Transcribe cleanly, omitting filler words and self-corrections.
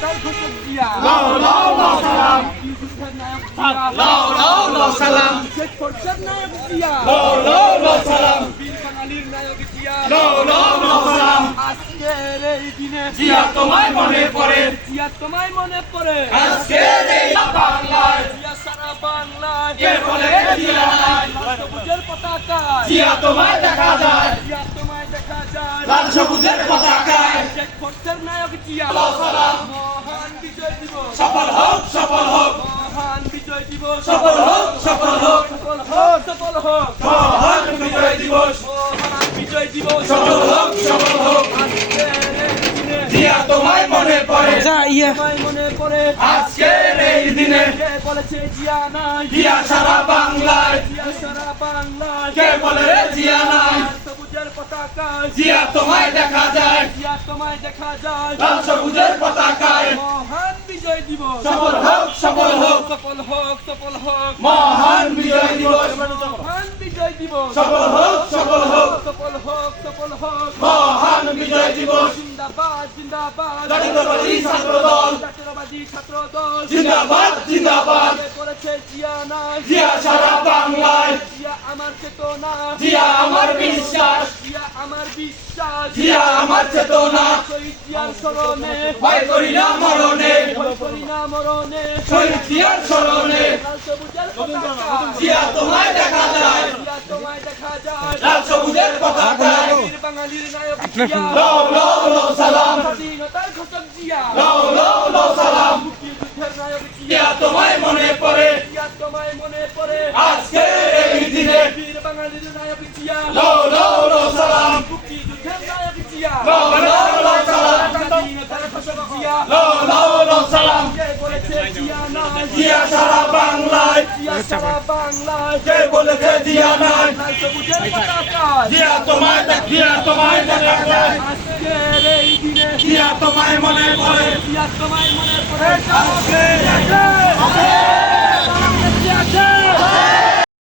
স্বাধীনতার ঘোষক জিয়া লাও লাও লাও সালাম, মুক্তিযুদ্ধের নায়ক জিয়া লাও লাও লাও সালাম, শেখ ফরজাদ নায়ক জিয়া লাও লাও লাও সালাম, বীর বাঙালির নায়ক জিয়া লাও লাও লাও সালাম। আজকের এই দিনে জিয়া তোমায় মনে পড়ে, জিয়া তোমায় মনে পড়ে আজকের এই বাংলায় জিয়া সারা বাংলায় কে বলে জিয়া নাই? লাল সবুজের পতাকা জিয়া তোমায় দেখা যায়, জিয়া তোমায় দেখা যায় লাল সবুজের পতাকায়। শেখ ফরজাদ নায়ক জিয়া লাও সালাম, মহান বিজয় দিবস সফল হোক সফল হোক, মহান বিজয় দিবস সফল হোক সফল হোক, সফল হোক সফল হোক মহান বিজয় দিবস, মহান বিজয় দিবস সফল হোক সফল হোক। আজকের এই দিনে জিয়া তোমায় মনে পড়ে, তোমায় মনে পড়ে আজকের এই দিনে কে বলেছে জিয়া নাই জিয়া সারা বাংলায়, জিয়া সারা বাংলায় কে বলে রে জিয়া নাই? লাল সবুজের পতাকায় জিয়া তোমায় দেখা যায়, জিয়া তোমায় দেখা যায় লাল সবুজের পতাকায়। মহান বিজয় দিবস সফল হোক সফল হোক, সফল হোক সফল হোক মহান বিজয় দিবস, মহান বিজয় দিবস সফল হোক সফল হোক, সফল হোক সফল হোক মহান বিজয় দিবস। জিন্দাবাদ জিন্দাবাদ জাতীয়তাবাদী ছাত্র দল, জাতীয়তাবাদী ছাত্র দল জিন্দাবাদ জিন্দাবাদ। কে করেছে জিয়া নাই জিয়া সারা বাংলায়, জিয়া আমার চেতনা জিয়া আমার বিশ্বাস, জিয়া আমার বিশ্বাস জিয়া আমার চেতনা। শহীদ জিয়ার স্মরণে ভয় করি না মরণে, ভয় করি না মরণে শহীদ জিয়ার স্মরণে। লাল সবুজের পতাকা জিয়া তোমায় দেখা যায়, জিয়া তোমায় দেখা যায় লাল সবুজের পতাকায়। বীর বাঙালির নায়ক জিয়া লাও লাও লাও সালাম, স্বাধীনতার ঘোষক জিয়া লাও লাও লাও সালাম। মুক্তিযুদ্ধের নায়ক জিয়া জিয়া তোমায় মনে পড়ে, জিয়া তোমায় মনে পড়ে আজকের এই দিনে বীর বাঙালির নায়ক জিয়া লাও লাও লাও সালাম, মুক্তিযুদ্ধের নায়ক জিয়া লাও লাও লাও সালাম, স্বাধীনতার ঘোষক জিয়া লাও লাও লাও সালাম। কে বলেছে জিয়া নাই জিয়া সারা বাংলায়, জিয়া সারা বাংলায় কে বলেছে জিয়া নাই? লাল সবুজের পতাকা জিয়া তোমায় জিয়া তোমায় দেখা যায়, আজকের এই দিনে জিয়া তোমায় মনে পড়ে, জিয়া তোমায় মনে পড়ে আজকের